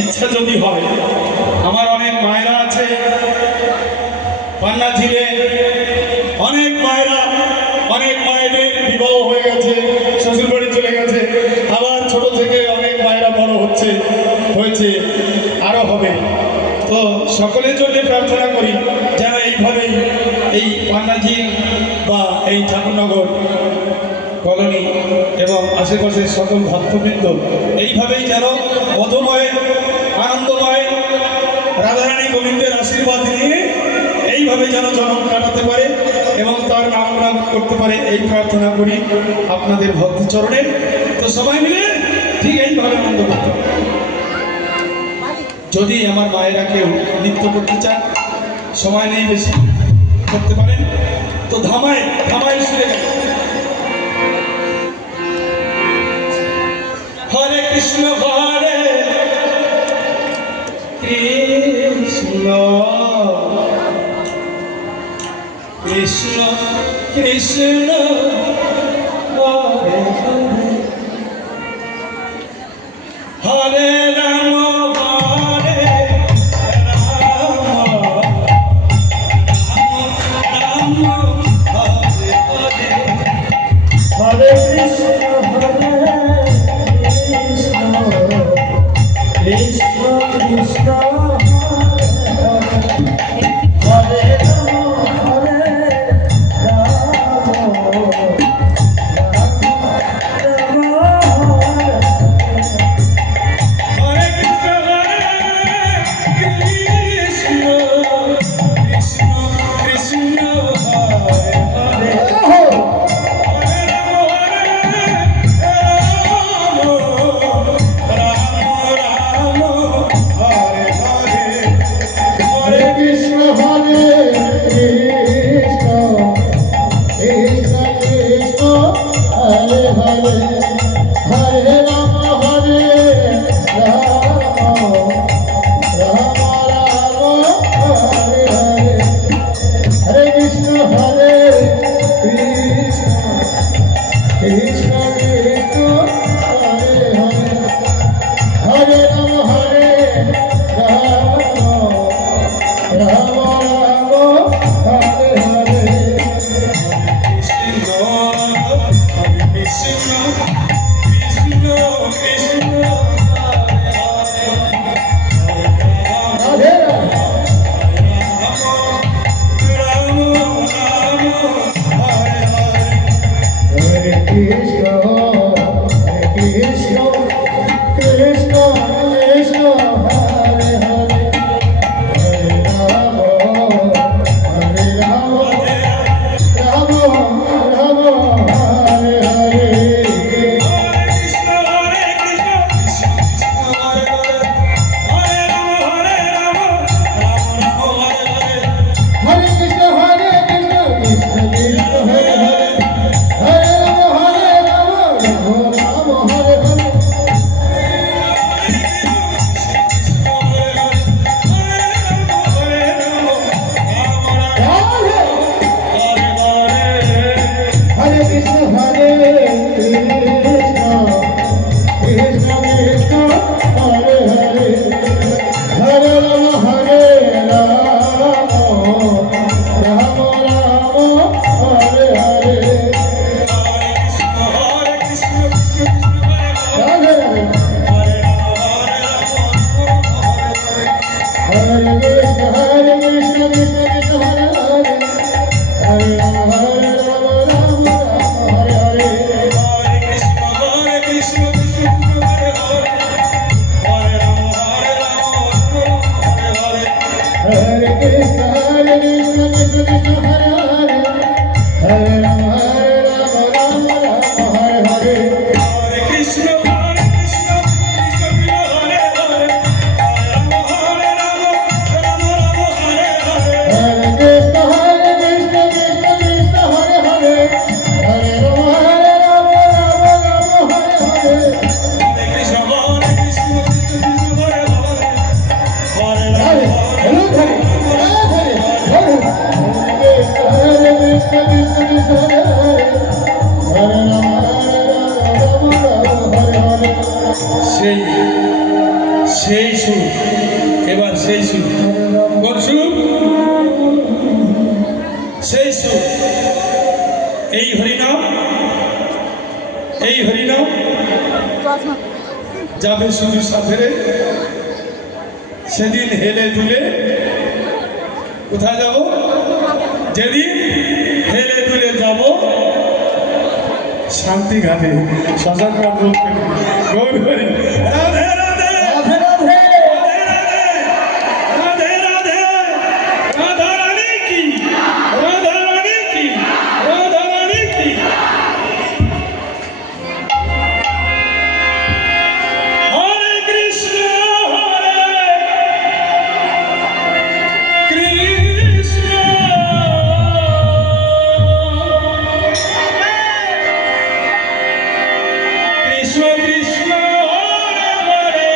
ইচ্ছা যদি হয়, আমার অনেক মায়েরা আছে পান্না ঝিলে, অনেক মায়েদের বিবাহ হয়ে গেছে, শ্বশুর বাড়ি চলে গেছে, আবার ছোট থেকে অনেক মায়েরা বড় হয়েছে, আরো হবে। তো সকলের জন্য প্রার্থনা করি যেন এইভাবেই এই পান্নাঝিল বা এই ঠাকুরনগর কলোনি এবং আশেপাশের সকল ভক্তবৃন্দ এইভাবেই যেন মধুময় আনন্দময় রাধারানী গোবিন্দের আশীর্বাদ নিয়ে এইভাবে যেন জন্ম কাটাতে পারে এবং তার নাম করতে পারে, এই প্রার্থনা করি আপনাদের ভক্তি চরণে। তো সবাই মিলে ঠিক এইভাবে আনন্দ করতে পারে। যদি আমার মায়েরা কেউ নৃত্য করতে চান, সময় নেই বেশি, করতে পারেন, তো ধামায় সুরে গেল। হরে কৃষ্ণ হরে কৃষ্ণ কৃষ্ণ কৃষ্ণ হরে হরে হরে রাম হরে রাম রাম হরে হরে হরে কৃষ্ণ কৃষ্ণ কৃষ্ণ হরে রাম হরে রাম সেই সেই সুর, এবার সেই সুর, কোন সুর? সেই সুর। এই হরিনাম, এই হরিনাম যাবে শুধু সাথে রে, সেদিন হেলে দুলে কোথায় যাব? যেদিন হেলে দুলে যাব শান্তি ঘাটে, শ্মশান ঘাট বলতেন। গৌর হরি, রাধে রাধে রাধে রাধে রাধে রাধে, রাধা রানী কি, রাধা রানী কি, রাধা রানী কি। হরে কৃষ্ণ হরে কৃষ্ণ, কৃষ্ণ কৃষ্ণ হরে হরে,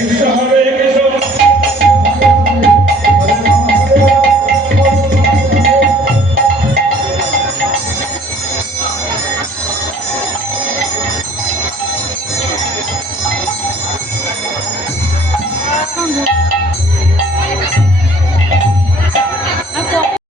চিকিৎসা